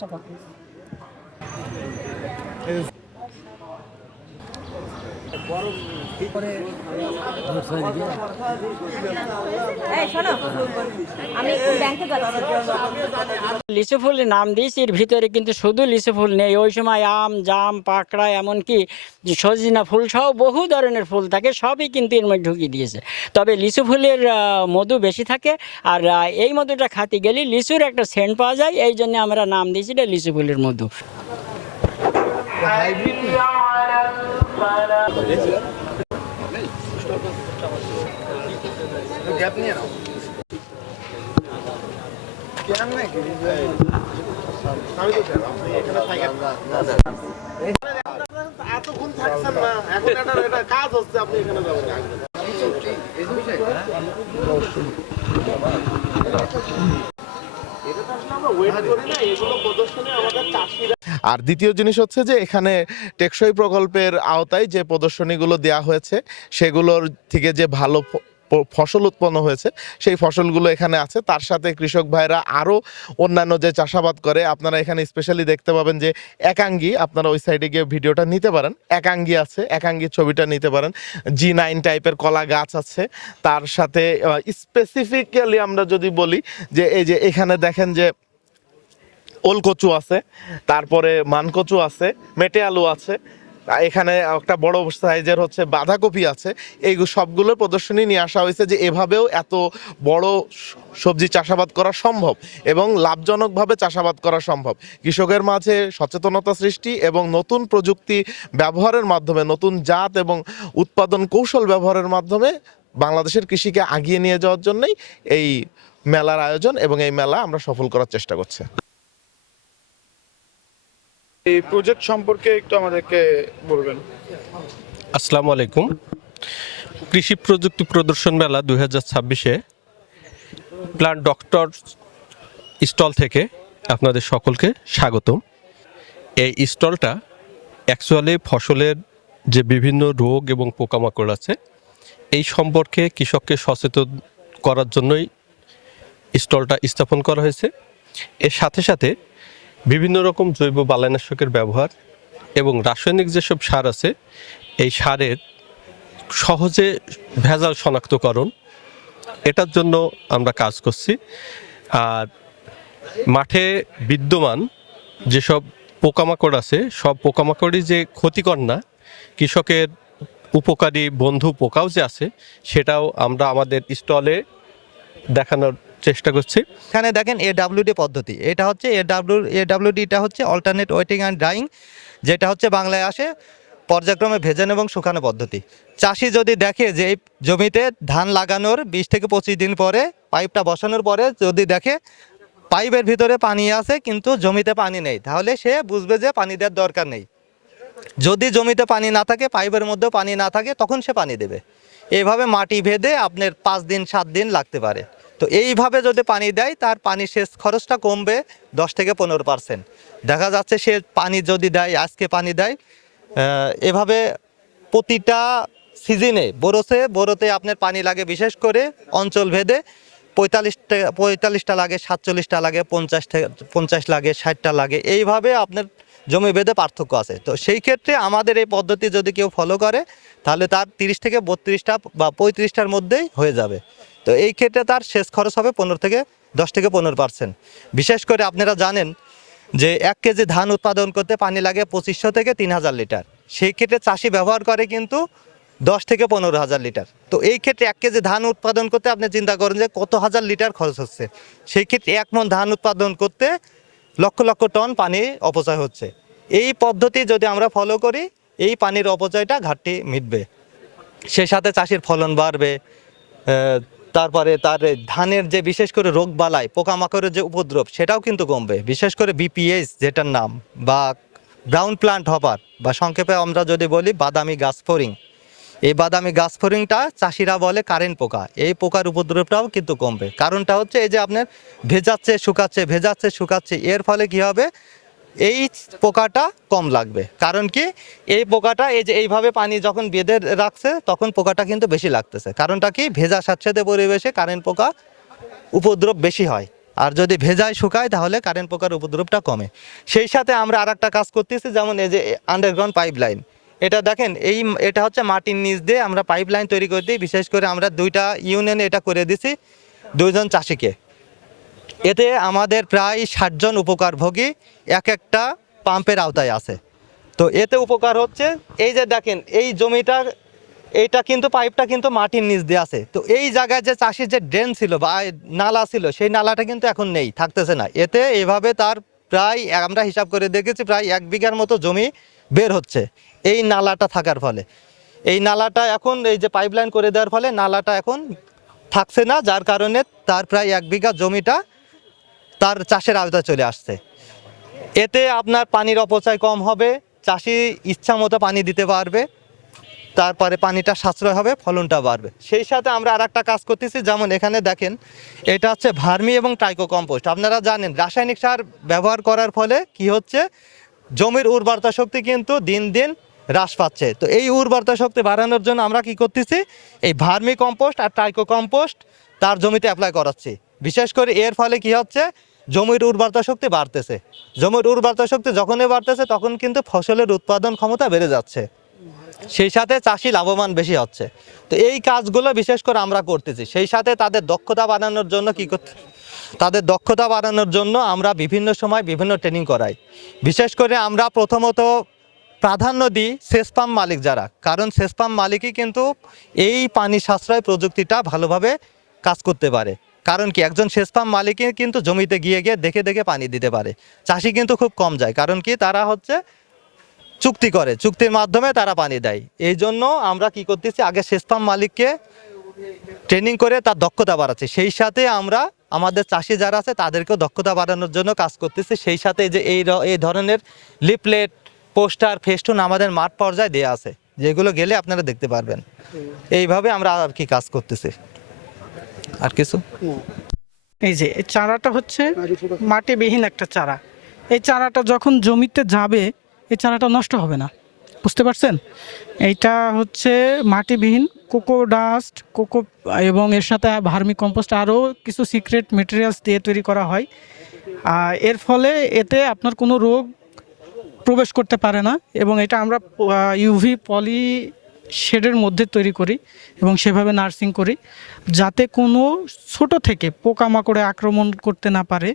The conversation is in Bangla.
টাকা লিচু ফুলের নাম দিয়েছি, এর ভিতরে কিন্তু শুধু লিচু ফুল নেই। ওই সময় আম, জাম, পাকড়া, এমনকি সজনা ফুল সহ বহু ধরনের ফুল থাকে, সবই কিন্তু এর মধ্যে ঢুকিয়ে দিয়েছে। তবে লিচু ফুলের মধু বেশি থাকে, আর এই মধুটা খাতে গেলে লিচুর একটা সেন্ট পাওয়া যায়, এই জন্য আমরা নাম দিয়েছি এটা লিচু ফুলের মধু। এতক্ষণ থাকছেন না, এখন একটা কাজ হচ্ছে, আপনি এখানে যাবেন। আর দ্বিতীয় জিনিস হচ্ছে যে এখানে টেকসই প্রকল্পের আওতায় যে প্রদর্শনীগুলো দেয়া হয়েছে সেগুলোর থেকে যে ভালো ফসল উৎপন্ন হয়েছে সেই ফসলগুলো এখানে আছে। তার সাথে কৃষক ভাইরা আরও অন্যান্য যে চাষাবাদ করে, আপনারা এখানে স্পেশালি দেখতে পাবেন যে একাঙ্গি, আপনারা ওই সাইডে গিয়ে ভিডিওটা নিতে পারেন, একাঙ্গি আছে, একাঙ্গির ছবিটা নিতে পারেন। G9 টাইপের কলা গাছ আছে। তার সাথে স্পেসিফিক্যালি আমরা যদি বলি যে এই যে এখানে দেখেন যে ওল কচু আছে, তারপরে মানকচু আছে, মেটে আলু আছে, এখানে একটা বড় সাইজের হচ্ছে বাঁধাকপি আছে। এই সবগুলো প্রদর্শনী নিয়ে আসা হয়েছে যে এভাবেও এত বড় সবজি চাষাবাদ করা সম্ভব এবং লাভজনকভাবে চাষাবাদ করা সম্ভব। কৃষকের মাঝে সচেতনতা সৃষ্টি এবং নতুন প্রযুক্তি ব্যবহারের মাধ্যমে, নতুন জাত এবং উৎপাদন কৌশল ব্যবহারের মাধ্যমে বাংলাদেশের কৃষিকে আগিয়ে নিয়ে যাওয়ার জন্যই এই মেলার আয়োজন এবং এই মেলা আমরা সফল করার চেষ্টা করছি। এই প্রজেক্ট সম্পর্কে একটু আমাদেরকে বলবেন। আসসালামু আলাইকুম। কৃষি প্রযুক্তি প্রদর্শন মেলা 2026-এ প্ল্যান্ট ডক্টর স্টল থেকে আপনাদের সকলকে স্বাগতম। এই স্টলটা অ্যাকচুয়ালি ফসলের যে বিভিন্ন রোগ এবং পোকামাকড় আছে এই সম্পর্কে কৃষককে সচেতন করার জন্যই স্টলটা স্থাপন করা হয়েছে। এর সাথে সাথে বিভিন্ন রকম জৈব বালাইনাশকের ব্যবহার এবং রাসায়নিক যেসব সার আছে এই সারের সহজে ভেজাল শনাক্তকরণ, এটার জন্য আমরা কাজ করছি। আর মাঠে বিদ্যমান যেসব পোকামাকড় আছে সব পোকামাকড়ই যে ক্ষতিকর না, কৃষকের উপকারী বন্ধু পোকাও যে আছে সেটাও আমরা আমাদের স্টলে দেখানোর চেষ্টা করছি। এখানে দেখেন AWD পদ্ধতি, এটা হচ্ছে AWDটা হচ্ছে অল্টারনেট ওয়েটিং অ্যান্ড ড্রাইং, যেটা হচ্ছে বাংলায় আসে পর্যায়ক্রমে ভেজানো এবং শুকানো পদ্ধতি। চাষি যদি দেখে যে এই জমিতে ধান লাগানোর 20 থেকে 25 দিন পরে পাইপটা বসানোর পরে যদি দেখে পাইপের ভিতরে পানি আছে কিন্তু জমিতে পানি নেই, তাহলে সে বুঝবে যে পানি দেওয়ার দরকার নেই। যদি জমিতে পানি না থাকে, পাইপের মধ্যেও পানি না থাকে, তখন সে পানি দেবে। এইভাবে মাটি ভেদে আপনার 5 দিন 7 দিন লাগতে পারে। তো এইভাবে যদি পানি দেয় তার পানি সেচ খরচটা কমবে 10 থেকে 15%। দেখা যাচ্ছে সে পানি যদি দেয়, আজকে পানি দেয়, এভাবে প্রতিটা সিজনে বোরোতে আপনার পানি লাগে, বিশেষ করে অঞ্চল ভেদে 45টা লাগে, 47টা লাগে, 50 লাগে, 60টা লাগে, এইভাবে আপনার জমি ভেদে পার্থক্য আছে। তো সেই ক্ষেত্রে আমাদের এই পদ্ধতি যদি কেউ ফলো করে তাহলে তার 30 থেকে 32টা বা 35টার মধ্যেই হয়ে যাবে। তো এই ক্ষেত্রে তার সেচ খরচ হবে 10 থেকে 15%। বিশেষ করে আপনারা জানেন যে 1 কেজি ধান উৎপাদন করতে পানি লাগে 2500 থেকে 3000 লিটার। সেই ক্ষেত্রে চাষি ব্যবহার করে কিন্তু 10 থেকে 15,000 লিটার। তো এই ক্ষেত্রে 1 কেজি ধান উৎপাদন করতে আপনি চিন্তা করেন যে কত হাজার লিটার খরচ হচ্ছে। সেই ক্ষেত্রে 1 মণ ধান উৎপাদন করতে লক্ষ লক্ষ টন পানি অপচয় হচ্ছে। এই পদ্ধতি যদি আমরা ফলো করি এই পানির অপচয়টা ঘাটতি মিটবে, সে সাথে চাষির ফলন বাড়বে, তারপরে তার ধানের যে বিশেষ করে রোগ বালাই পোকামাকড়ের যে উপদ্রব সেটাও কিন্তু কমবে। বিশেষ করে BPH যেটার নাম বা ব্রাউন প্লান্ট হপার বা সংক্ষেপে আমরা যদি বলি বাদামি গাছ ফড়িং, এই বাদামি গাছ ফড়িংটা চাষিরা বলে কারেন্ট পোকা, এই পোকার উপদ্রবটাও কিন্তু কমবে। কারণটা হচ্ছে এই যে আপনার ভেজাচ্ছে শুকাচ্ছে, এর ফলে কি হবে, এই পোকাটা কম লাগবে। কারণ কি, এই পোকাটা এই যে এইভাবে পানি যখন বেঁধে রাখছে তখন পোকাটা কিন্তু বেশি লাগতেছে। কারণটা কি, ভেজা স্যাঁতসেঁতে পরিবেশে কারেন্ট পোকা উপদ্রব বেশি হয়। আর যদি ভেজায় শুকায় তাহলে কারেন্ট পোকার উপদ্রবটা কমে। সেই সাথে আমরা আরেকটা কাজ করতেছি, যেমন এই যে আন্ডারগ্রাউন্ড পাইপ লাইন, এটা দেখেন এটা হচ্ছে মাটির নিচ দিয়ে আমরা পাইপ লাইন তৈরি করে দিই। বিশেষ করে আমরা 2টা ইউনিয়নে এটা করে দিছি 2জন চাষিকে। এতে আমাদের প্রায় 60 জন উপকারভোগী এক একটা পাম্পের আওতায় আছে। তো এতে উপকার হচ্ছে, এই যে দেখেন এই জমিটার এইটা কিন্তু পাইপটা কিন্তু মাটির নিচ দিয়ে আছে। তো এই জায়গায় যে চাষির যে ড্রেন ছিল বা নালা ছিল, সেই নালাটা কিন্তু এখন নেই, থাকতেছে না। এতে এভাবে তার প্রায় আমরা হিসাব করে দেখেছি প্রায় 1 বিঘার মতো জমি বের হচ্ছে এই নালাটা থাকার ফলে। এই নালাটা এখন এই যে পাইপলাইন করে দেওয়ার ফলে নালাটা এখন থাকছে না, যার কারণে তার প্রায় 1 বিঘা জমিটা তার চাষের আওতায় চলে আসছে। এতে আপনার পানির অপচয় কম হবে, চাষি ইচ্ছা মতো পানি দিতে পারবে, তারপরে পানিটা সাশ্রয় হবে, ফলনটা বাড়বে। সেই সাথে আমরা আরেকটা কাজ করতেছি, যেমন এখানে দেখেন এটা হচ্ছে ভার্মি এবং ট্রাইকো কম্পোস্ট। আপনারা জানেন রাসায়নিক সার ব্যবহার করার ফলে কি হচ্ছে, জমির উর্বরতা শক্তি কিন্তু দিন দিন হ্রাস পাচ্ছে। তো এই উর্বরতা শক্তি বাড়ানোর জন্য আমরা কি করতেছি, এই ভার্মি কম্পোস্ট আর ট্রাইকো কম্পোস্ট তার জমিতে অ্যাপ্লাই করাচ্ছি। বিশেষ করে এর ফলে কি হচ্ছে, জমির উর্বরতা শক্তি বাড়তেছে। জমির উর্বরতা শক্তি যখনই বাড়তেছে তখন কিন্তু ফসলের উৎপাদন ক্ষমতা বেড়ে যাচ্ছে, সেই সাথে চাষি লাভবান বেশি হচ্ছে। তো এই কাজগুলো বিশেষ করে আমরা করতেছি। সেই সাথে তাদের দক্ষতা বাড়ানোর জন্য কি করতে, তাদের দক্ষতা বাড়ানোর জন্য আমরা বিভিন্ন সময় বিভিন্ন ট্রেনিং করাই। বিশেষ করে আমরা প্রথমত প্রাধান্য দিই সেচ পাম্প মালিক যারা, কারণ সেচ পাম্প মালিকই কিন্তু এই পানি সাশ্রয় প্রযুক্তিটা ভালোভাবে কাজ করতে পারে। কারণ কি, একজন সেচ পাম্প মালিকই কিন্তু জমিতে গিয়ে গিয়ে দেখে দেখে পানি দিতে পারে। চাষি কিন্তু খুব কম যায়, কারণ কি তারা হচ্ছে চুক্তি করে, চুক্তির মাধ্যমে তারা পানি দেয়। এই জন্য আমরা কি করতেছি, আগে সেচ পাম্প মালিককে ট্রেনিং করে তার দক্ষতা বাড়াচ্ছি। সেই সাথে আমরা আমাদের চাষি যারা আছে তাদেরকেও দক্ষতা বাড়ানোর জন্য কাজ করতেছি। সেই সাথে যে এই ধরনের লিফলেট, পোস্টার, ফেস্টুন আমাদের মাঠ পর্যায়ে দেওয়া আছে, যেগুলো গেলে আপনারা দেখতে পারবেন। এইভাবে আমরা আর কি কাজ করতেছি। আর কিছু, এই যে এই চারাটা হচ্ছে মাটিবিহীন একটা চারা। এই চারাটা যখন জমিতে যাবে এই চারাটা নষ্ট হবে না, বুঝতে পারছেন? এইটা হচ্ছে মাটিবিহীন কোকো ডাস্ট, কোকো এবং এর সাথে ভার্মি কম্পোস্ট আরও কিছু সিক্রেট মেটেরিয়ালস দিয়ে তৈরি করা হয়। এর ফলে এতে আপনার কোনো রোগ প্রবেশ করতে পারে না, এবং এটা আমরা ইউভি পলি শেডের মধ্যে তৈরি করি এবং সেভাবে নার্সিং করি, যাতে কোনো ছোট থেকে পোকামাকড়ে আক্রমণ করতে না পারে